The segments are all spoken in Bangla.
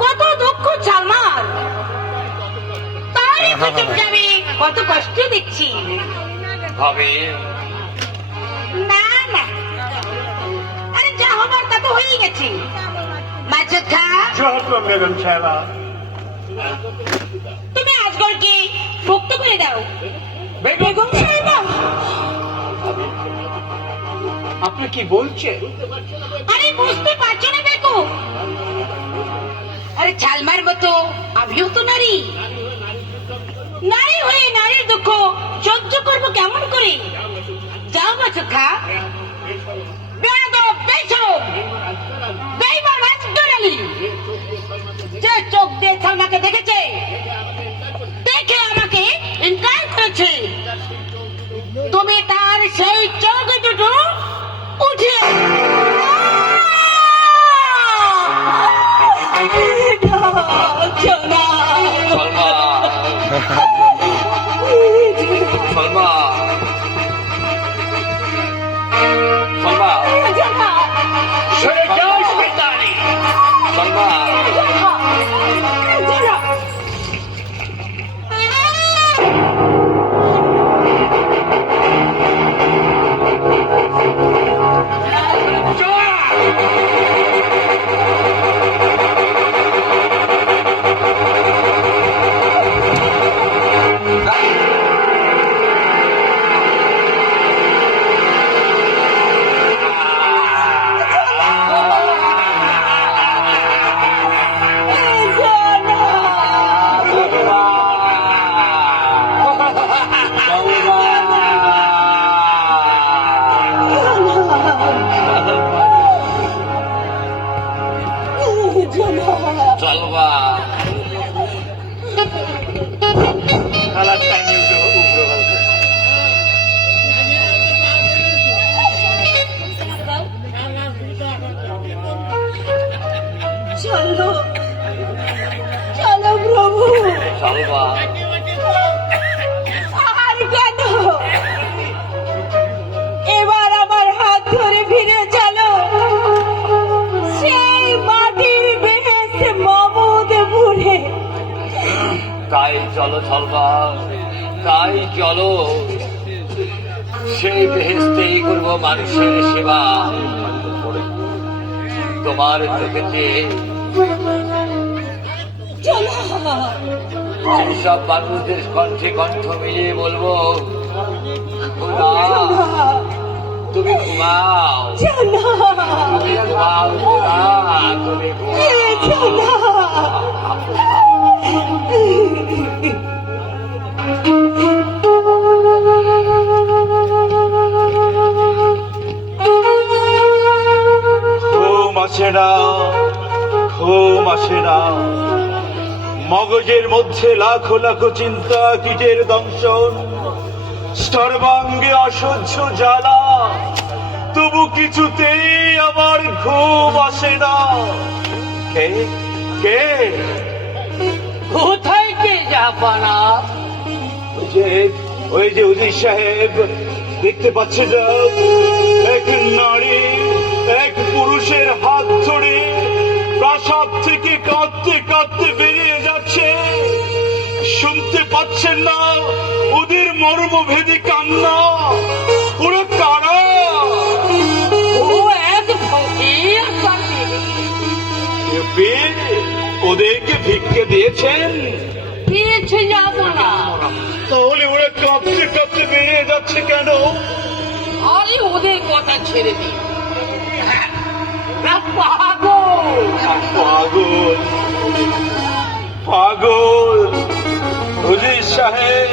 কত দুঃখ চালমার, তাই আমি কত কষ্ট দেখছি। ভাবি না না, আরে যা হবার তা তো হয়েই গেছে। মাছুদ খা, বেগম সাহেবা, তুমি আজগরকে মুক্ত করে দাও। বেগম সাহেবা, আপনি কি বলছেন? আরে বুঝতে পারছো না বেগম? আরে চালমার মতো আমিও তো নারী, নারী হয়ে নারীর দুঃখ সহ্য করবো কেমন করে? যাও মাছুদ খা। বেয়াদব, বেশরম, বেঈমান আজগর আলী, যে চোখ দিয়ে সালমাকে দেখেছে, দেখে আমাকে ইনকার করেছে, তুমি তার সেই চোখ দুটো উঠিয়ে সালমা, সালমা, সালমা, সরে যাও শয়তানি। সালমা, সালমা, খালাস টাইমে চলো চলো প্রভু। সালমা, আর কেন? এবার আমার হাত ধরে ফিরে চলো সেই মাটির বেহেশত মামুদপুরে। তাই চলো সালমা, তাই চলো, সেই বেহেশতেই করবো মানুষের সেবা। তোমার চোখে চেয়ে চলো সেই সব মানুষদের কণ্ঠে কণ্ঠ মিলিয়ে বলবো, খোদা, তুমি ঘুমাও, চলো তুমি ঘুমাও, খোদা, তুমি চলো। ঘুম আসে না, ঘুম আসে না, মগজের মধ্যে লাখো লাখো চিন্তা কীটের দংশন, সর্বাঙ্গে অসহ্য জ্বালা, তবু কিছুতেই আমার ঘুম আসে না। কে কে? কোথায় কে যাবানা? ওই যে উজির সাহেব, দেখতে পাচ্ছে না এক নারী এক পুরুষের হাত ধরে প্রাসাদ থেকে কাঁদতে কাঁদতে বেরিয়ে যাচ্ছে? শুনতে পাচ্ছেন না ওদের মর্মভেদী কান্না? ওরা কারা? ও এক ফকির ওদেরকে ভিক্ষে দিয়েছেন? দিয়েছে যাবানা। তাহলে ওরা কাঁদতে কাঁদতে বেরিয়ে যাচ্ছে কেন? আরে ওদের কথা ছেড়ে দিই, পাগল পাগল পাগল। হুজুর সাহেব,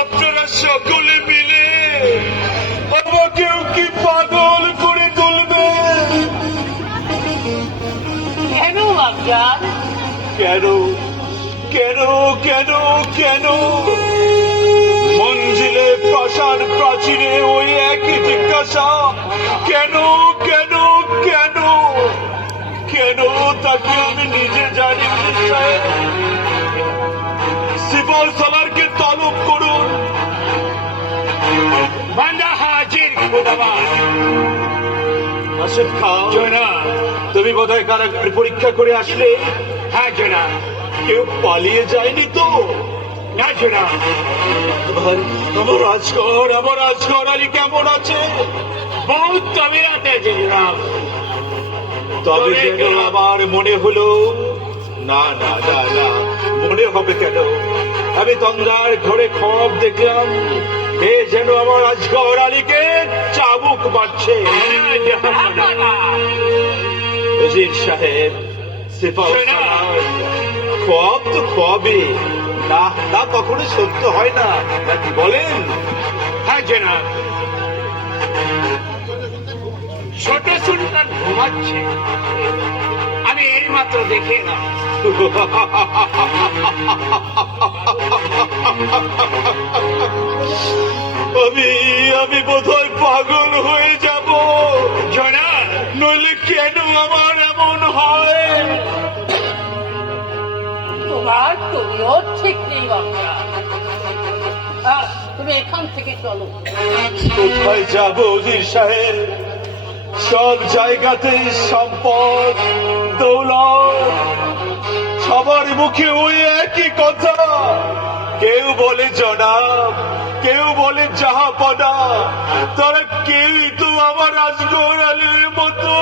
আপনারা সকলে মিলে আমাকেও কি পাগল করে তুলবেন? কেন বাবজান? কেন কেন কেন কেন? মঞ্জিলে প্রাসাদ প্রাচীরে ওই একই জিজ্ঞাসা, কেন কেন কেন কেন? তাকে আমি নিজে জানি। সিপাহ সালারকে তলব করুন। বান্দা হাজির খুদাবাদ। মাসুদ খান, জনাব। তুমি বোধহয় কারাগার পরীক্ষা করে আসলে। হ্যাঁ জনাব। কেউ পালিয়ে যায়নি তো? না জনাব। আমার রাজগড় আলী কেমন আছে? বহুত তবিরাতে আছে জনাব। তবে যেন আমার মনে হলো, না না না না, মনে হবে কেন, আমি তন্দার ঘরে খব দেখলাম, এ যেন আমার রাজগড় আলীকে চাবুক মারছে। উজির সাহেব, খব তো খবে, না না কখনো সত্য হয় না, নাকি বলেন? হ্যাঁ জনাব। ছোট সুলতান ঘুমাচ্ছে, আমি এই মাত্র দেখে এলাম। আমি বোধহয় পাগল হয়ে যাব জনাব। নইলে কেন আমার এমন হয়? তোমার তুমিও ঠিক নেই বাচ্চা। তুমি এখান থেকে চলো। কোথায় যাব উজির সাহেব? সব জায়গাতে সম্পদ দৌলত, সবার মুখে ওই একই কথা। কেউ বলে জনাব, কেউ বলে জাহাপনা, তারা কেউই তো আমার রাজগড় আলীর মতো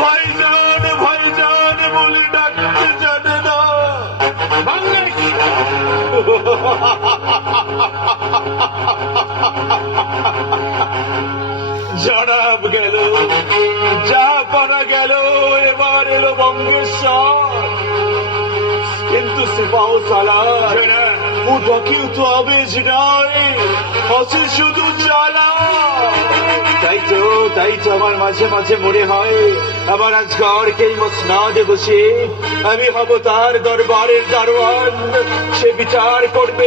ভাইজান ভাইজান বলে ডাকতে জানে না। বাংলার কি জনাব গেল, জাহাপনা গেল, এবার এলো বঙ্গেশ্বর। কিন্তু সিপাহ সালার ও ডকিউ তো আবেজ নয়, আছে শুধু জ্বালা। তাই তো আমার মাঝে মাঝে মনে হয় আমার রাজগড়কেই মসনাদে বসে আমি হব তার দরবারের দারোয়ান। সে বিচার করবে,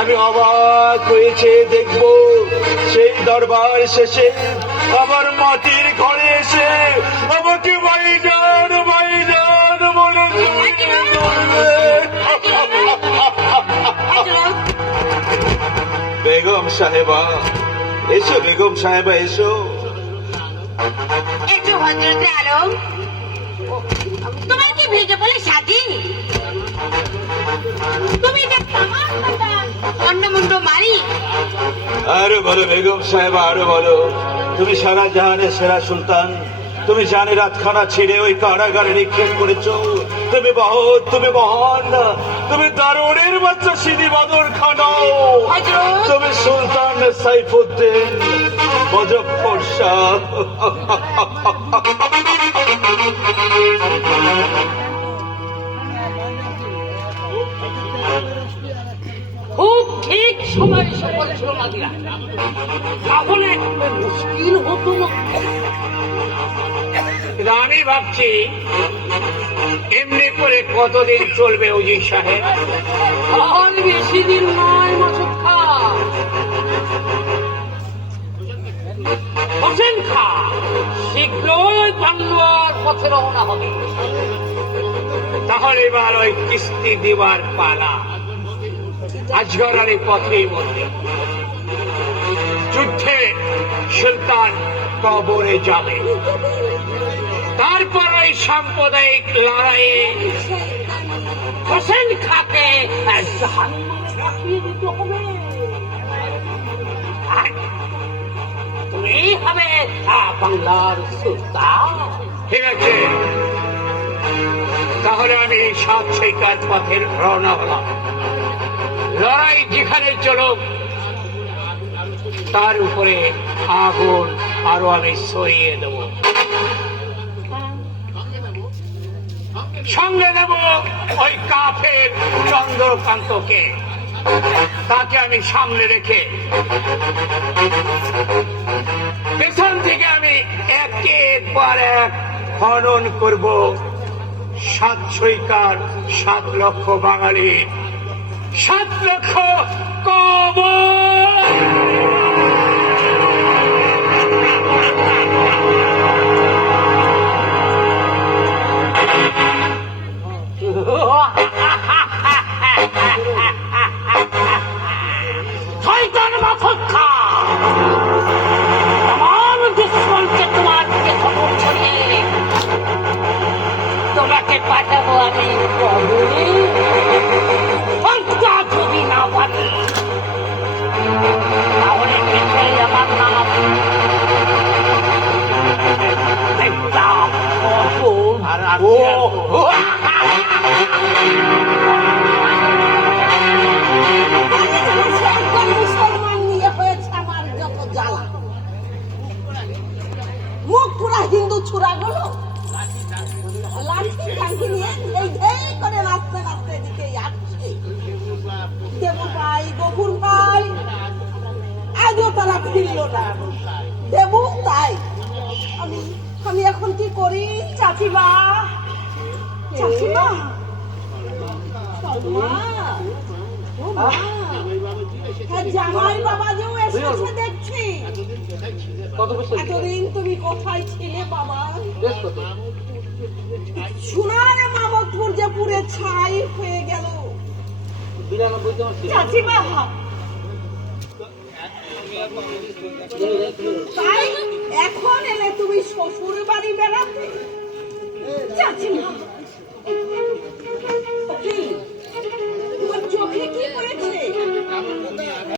আমি অবাক হয়েছে দেখব সেই দরবার শেষে আমার মাটির ঘরে এসে আমাকে ভাইজান ভাইজান বলে বেগম সাহেবা এসো, বেগম সাহেবা এসো। একটু হজরতে আলম, তোমার কি ভেজে বলে সাজি? তুমি অন্য মুন্ড মারি। আরো বলো বেগম সাহেবা, আরো বলো। তুমি সারা জাহানের সেরা সুলতান, তুমি জানে রাতখানা ছিঁড়ে ওই কারাগারে নিক্ষেপ করেছ। তুমি বহুত, তুমি মহান, তুমি দারুণের বাচ্চা সিদি বাদর খানাও, তুমি সুলতান সাইফুদ্দিন মুজফ্ফর শাহ। খুব ঠিক সময় সকল ছিল লাগিয়া, তাহলে মুশকিল হতো না। কিন্তু আমি ভাবছি এমনি করে কতদিন চলবে উজির সাহেব? আর বেশি দিন নয় মাসুদ খা। হোসেন খা শীঘ্রই বাংলার পথে রওনা হবে। তাহলে এবার ওই কিস্তি দিবার পালা। আজগর আলী পথেই বলবে, যুদ্ধে সুলতান কবরে যাবে, তারপর ওই সাম্প্রদায়িক লড়াইয়ে হোসেন খাকে জাহান্নামে পাঠিয়ে দিতে হবে। আর তুমি হবে বাংলার সুলতান। ঠিক আছে, তাহলে আমি সাত সৈকত পথের রওনা হলাম। লড়াই যেখানে চলুক তার উপরে আগুন আরো আমি সরিয়ে দেব। সঙ্গে নেব ওই কাফের চন্দ্রকান্তকে, তাকে আমি সামনে রেখে পেছন থেকে আমি একের পর এক খনন করব 7 সৈকত, 7 লক্ষ বাঙালি, 7 লক্ষ কবর। শয়তান মাথা খা, আমার দুশ্মনকে তোমার দিকে খবর ছড়িয়ে মুসলমান নিয়ে হয়েছে আমার যত জ্বালা। মুখ পুরা হিন্দু ছুরা গুলো লাঠি টাঙ্কি নিয়ে ধেই ধেই করে নাচতে নাচতে এদিকে আসছে। দেবু ভাই, গফুর ভাই আজও তারা ফিরল না। দেবু তাই আমি এখন কি করি? চাচিমা, চাচিমা, জামাই বাবা যেও এসেছে দেখছি। এতদিন তুমি কোথায় ছিলে বাবা? সোনার মামদপুর যে পুরে ছাই হয়ে গেল। চাচিমা, তাই এখন এলে তুমি শ্বশুর বাড়ি বেড়াতে? চাচিমা,